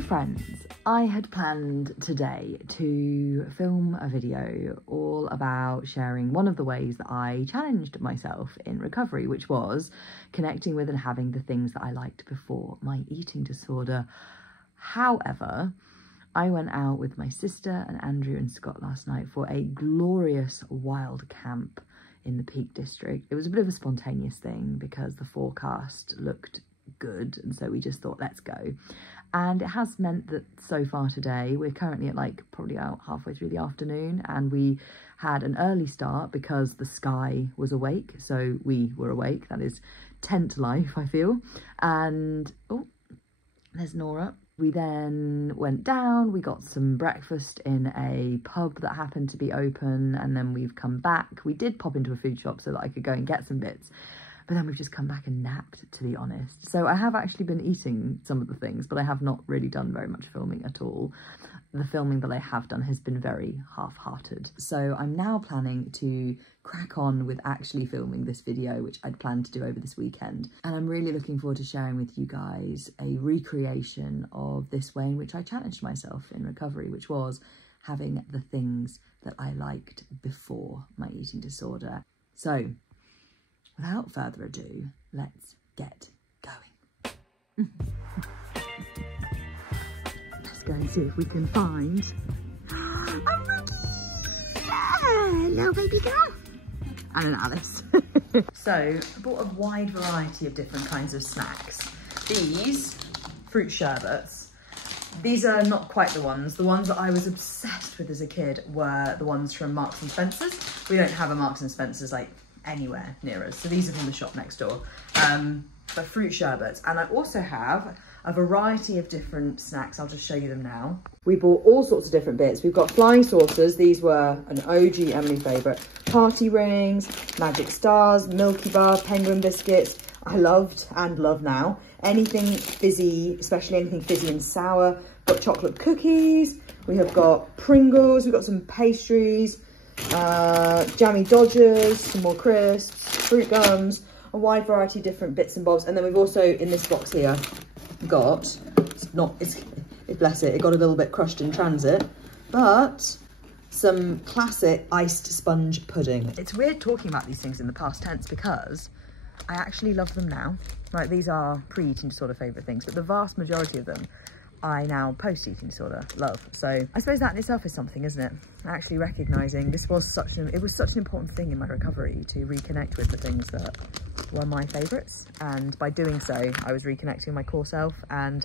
So friends, I had planned today to film a video all about sharing one of the ways that I challenged myself in recovery, which was connecting with and having the things that I liked before my eating disorder. However, I went out with my sister and Andrew and Scott last night for a glorious wild camp in the Peak District. It was a bit of a spontaneous thing because the forecast looked good, and so we just thought, let's go. And it has meant that so far today we're currently at like probably out halfway through the afternoon, and we had an early start because the sky was awake, so we were awake. That is tent life, I feel. And oh, there's Nora. We then went down, we got some breakfast in a pub that happened to be open, and then we've come back. We did pop into a food shop so that I could go and get some bits, but then we've just come back and napped, to be honest. So I have actually been eating some of the things, but I have not really done very much filming at all. The filming that I have done has been very half-hearted. So I'm now planning to crack on with actually filming this video, which I'd planned to do over this weekend. And I'm really looking forward to sharing with you guys a recreation of this way in which I challenged myself in recovery, which was having the things that I liked before my eating disorder. So without further ado, let's get going. Let's go and see if we can find a Ricky! Yeah, little baby girl! And an Alice. So, I bought a wide variety of different kinds of snacks. These fruit sherbets, these are not quite the ones. The ones that I was obsessed with as a kid were the ones from Marks and Spencer's. We don't have a Marks and Spencer's like anywhere near us, so these are from the shop next door. But fruit sherbets, and I also have a variety of different snacks. I'll just show you them now. We bought all sorts of different bits. We've got flying saucers. These were an OG Emily favourite. Party rings, magic stars, Milky Bar, penguin biscuits. I loved and love now. Anything fizzy, especially anything fizzy and sour. Got chocolate cookies. We have got Pringles. We've got some pastries, jammy Dodgers, some more crisps, fruit gums, a wide variety of different bits and bobs. And then we've also, in this box here, got, bless it, it got a little bit crushed in transit, but some classic iced sponge pudding. It's weird talking about these things in the past tense because I actually love them now. Like, these are pre-eating disorder favourite things, but the vast majority of them I now post-eating disorder love. So I suppose that in itself is something, isn't it? Actually recognising it was such an important thing in my recovery to reconnect with the things that were my favourites, and by doing so I was reconnecting with my core self and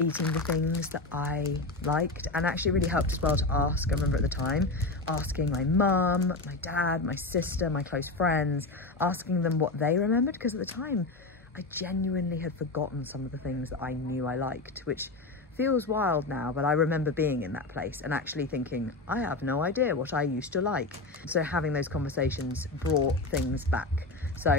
eating the things that I liked. And actually really helped as well to ask. I remember at the time asking my mum, my dad, my sister, my close friends, asking them what they remembered, because at the time I genuinely had forgotten some of the things that I knew I liked, which feels wild now, but I remember being in that place and actually thinking, I have no idea what I used to like. So having those conversations brought things back. So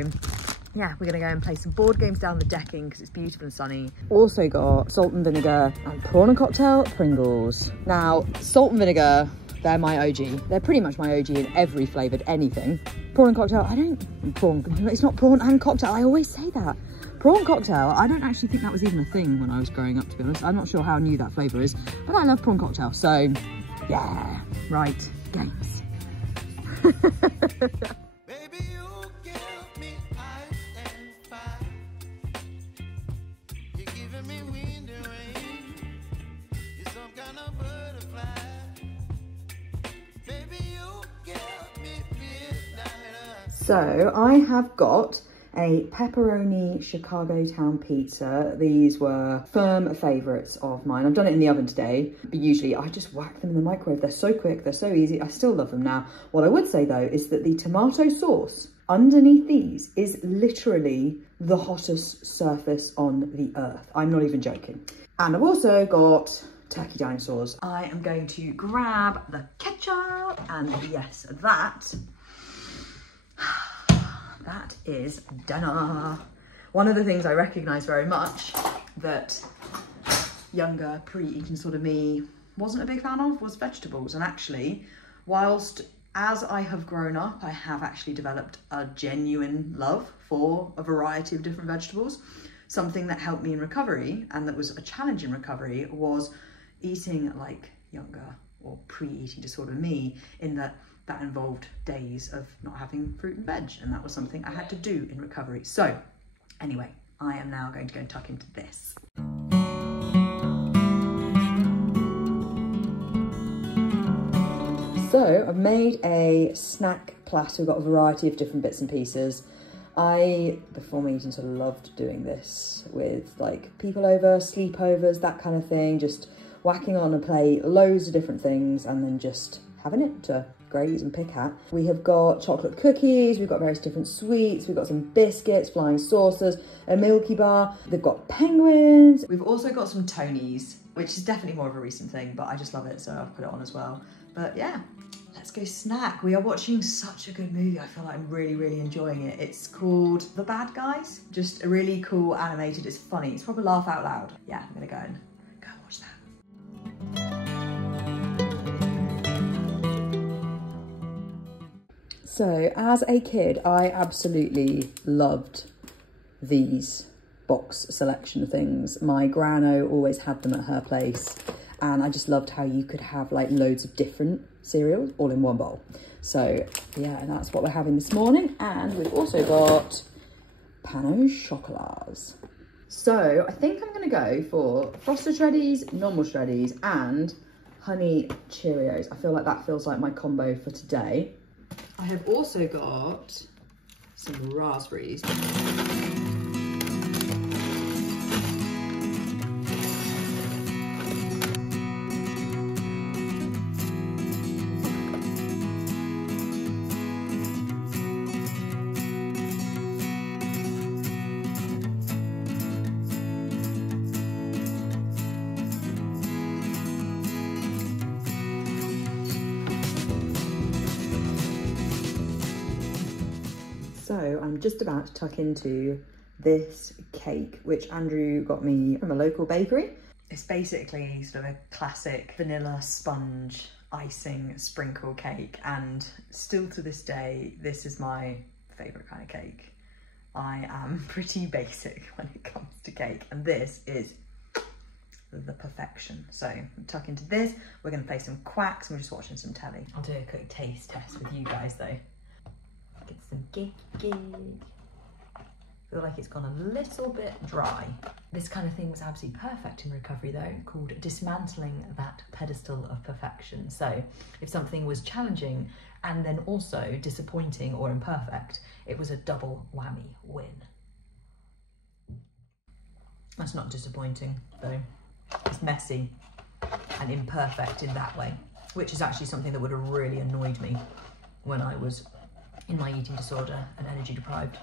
yeah, we're gonna go and play some board games down the decking because it's beautiful and sunny. Also got salt and vinegar and prawn and cocktail Pringles. Now, salt and vinegar, they're my OG. They're pretty much my OG in every flavoured anything. Prawn and cocktail, it's not prawn and cocktail, I always say that. Prawn cocktail, I don't actually think that was even a thing when I was growing up, to be honest. I'm not sure how new that flavour is, but I love prawn cocktail. So, yeah, right, games. Baby, you give me ice and fire. You're giving me wind and rain. You're some kind of butterfly. Baby, you give me midnight. So, I have got a pepperoni Chicago Town pizza. These were firm favourites of mine. I've done it in the oven today, but usually I just whack them in the microwave. They're so quick, they're so easy. I still love them now. What I would say though is that the tomato sauce underneath these is literally the hottest surface on the earth. I'm not even joking. And I've also got turkey dinosaurs. I am going to grab the ketchup, and yes, that is dinner. One of the things I recognise very much that younger pre-eating sort of me wasn't a big fan of was vegetables. And actually, whilst as I have grown up, I have actually developed a genuine love for a variety of different vegetables. something that helped me in recovery and that was a challenge in recovery was eating like younger or pre-eating disorder me, in that involved days of not having fruit and veg, and that was something I had to do in recovery. So anyway, I am now going to go and tuck into this. So I've made a snack platter. We've got a variety of different bits and pieces. I, before my eating, sort of loved doing this with like people over, sleepovers, that kind of thing, just whacking on a plate, loads of different things, and then just having it to graze and pick at. We have got chocolate cookies, we've got various different sweets, we've got some biscuits, flying saucers, a Milky Bar, they've got penguins. We've also got some Tonys, which is definitely more of a recent thing, but I just love it, so I've put it on as well. But yeah, let's go snack. We are watching such a good movie. I feel like I'm really, really enjoying it. It's called The Bad Guys. Just a really cool animated, it's funny. It's probably laugh out loud. Yeah, I'm gonna go and watch that. So as a kid, I absolutely loved these box selection things. My grano always had them at her place, and I just loved how you could have like loads of different cereals all in one bowl. So yeah, and that's what we're having this morning. And we've also got pain au chocolat. So I think I'm gonna go for Frosted Shreddies, normal Shreddies, and honey Cheerios. I feel like that feels like my combo for today. I have also got some raspberries. So I'm just about to tuck into this cake, which Andrew got me from a local bakery. It's basically sort of a classic vanilla sponge icing sprinkle cake, and still to this day, this is my favourite kind of cake. I am pretty basic when it comes to cake, and this is the perfection. So tuck into this, we're gonna play some quacks, and we're just watching some telly. I'll do a quick taste test with you guys though. Get some cake. Feel like it's gone a little bit dry. This kind of thing was absolutely perfect in recovery though, called dismantling that pedestal of perfection. So if something was challenging and then also disappointing or imperfect, it was a double whammy win. That's not disappointing though. It's messy and imperfect in that way, which is actually something that would have really annoyed me when I was in my eating disorder and energy deprived.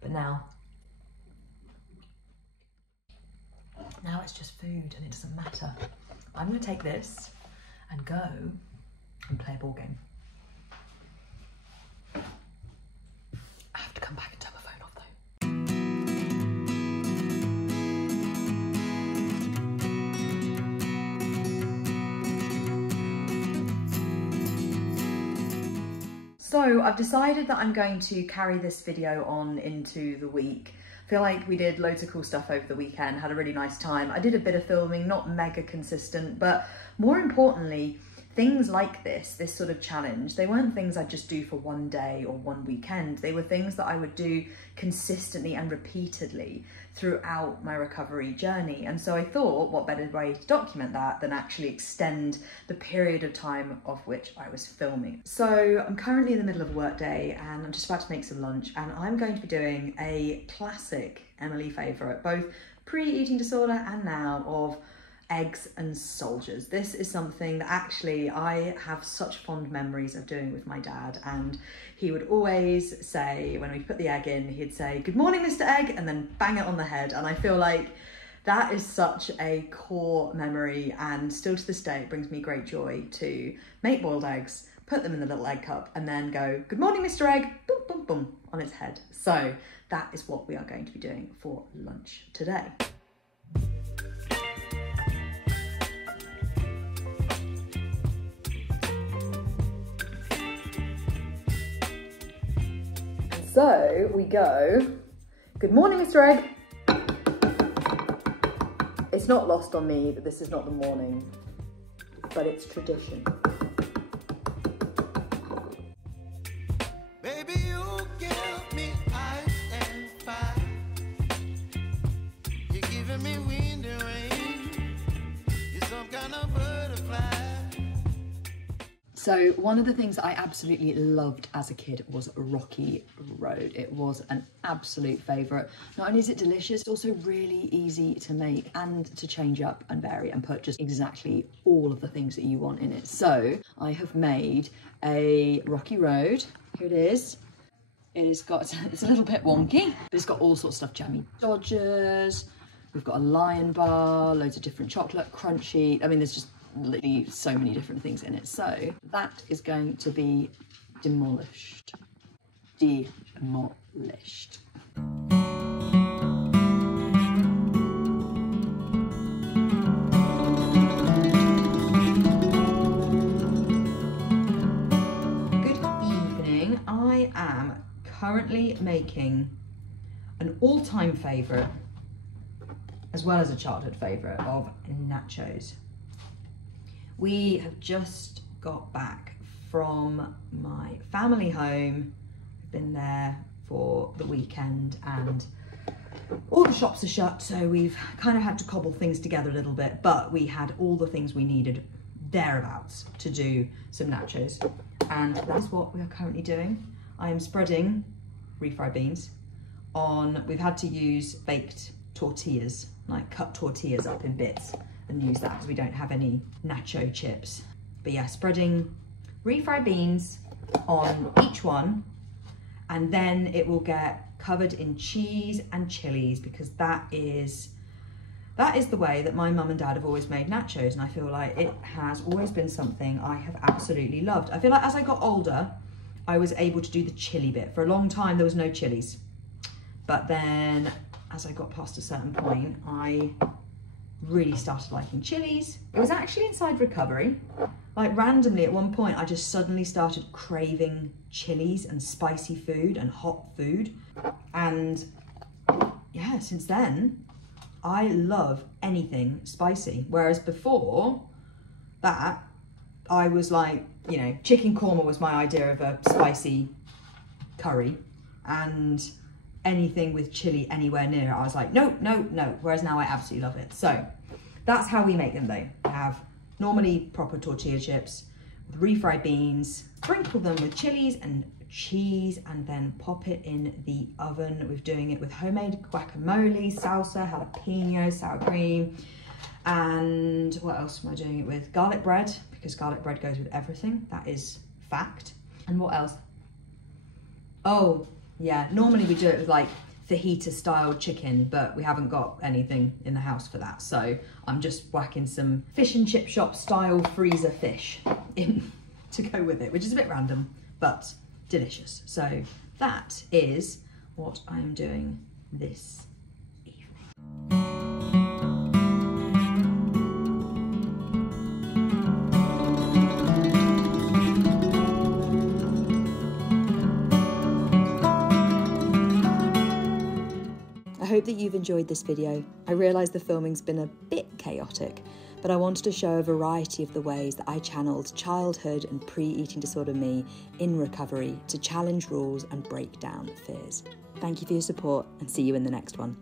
But now it's just food and it doesn't matter. I'm gonna take this and go and play a ball game. I have to come back and turn my phone off though. So I've decided that I'm going to carry this video on into the week. I feel like we did loads of cool stuff over the weekend, had a really nice time. I did a bit of filming, not mega consistent, but more importantly, things like this sort of challenge, they weren't things I'd just do for one day or one weekend. They were things that I would do consistently and repeatedly throughout my recovery journey. And so I thought, what better way to document that than actually extend the period of time of which I was filming. So I'm currently in the middle of a work day and I'm just about to make some lunch, and I'm going to be doing a classic Emily favourite, both pre-eating disorder and now, of eggs and soldiers. This is something that actually I have such fond memories of doing with my dad, and he would always say, when we put the egg in, he'd say, "Good morning, Mr. Egg," and then bang it on the head. And I feel like that is such a core memory, and still to this day it brings me great joy to make boiled eggs, put them in the little egg cup, and then go, "Good morning, Mr. Egg," boom, boom, boom, on its head. So that is what we are going to be doing for lunch today. So we go, "Good morning, Mr. Egg." It's not lost on me that this is not the morning, but it's tradition. Baby, you give me ice and fire. You're giving me wind and rain. You're some kind of butterfly. So one of the things that I absolutely loved as a kid was Rocky Road. It was an absolute favourite. Not only is it delicious, it's also really easy to make and to change up and vary and put just exactly all of the things that you want in it. So I have made a Rocky Road. Here it is. It's a little bit wonky, but it's got all sorts of stuff. Jammy Dodgers. We've got a Lion bar, loads of different chocolate, crunchy. I mean, there's just literally so many different things in it. So that is going to be demolished. Demolished. Good evening. I am currently making an all-time favourite, as well as a childhood favourite, of nachos. We have just got back from my family home. I've been there for the weekend and all the shops are shut, so we've kind of had to cobble things together a little bit, but we had all the things we needed thereabouts to do some nachos, and that's what we are currently doing. I am spreading refried beans on, we've had to use baked tortillas, like cut tortillas up in bits and use that because we don't have any nacho chips. But yeah, spreading refried beans on each one, and then it will get covered in cheese and chilies, because that is the way that my mum and dad have always made nachos, and I feel like it has always been something I have absolutely loved. I feel like as I got older, I was able to do the chili bit. For a long time, there was no chilies. But then as I got past a certain point, I really started liking chilies. It was actually inside recovery. Like randomly at one point, I just suddenly started craving chilies and spicy food and hot food. And yeah, since then, I love anything spicy. Whereas before that, I was like, you know, chicken korma was my idea of a spicy curry, and anything with chili anywhere near it, I was like, no, no, no. Whereas now I absolutely love it. So that's how we make them though. We have normally proper tortilla chips with refried beans, sprinkle them with chilies and cheese, and then pop it in the oven. We're doing it with homemade guacamole, salsa, jalapeno, sour cream, and what else am I doing it with? Garlic bread, because garlic bread goes with everything. That is fact. And what else? Oh, yeah, normally we do it with like fajita style chicken, but we haven't got anything in the house for that. So I'm just whacking some fish and chip shop style freezer fish in to go with it, which is a bit random, but delicious. So that is what I am doing this evening. I hope that you've enjoyed this video. I realise the filming's been a bit chaotic, but I wanted to show a variety of the ways that I channeled childhood and pre-eating disorder me in recovery to challenge rules and break down fears. Thank you for your support, and see you in the next one.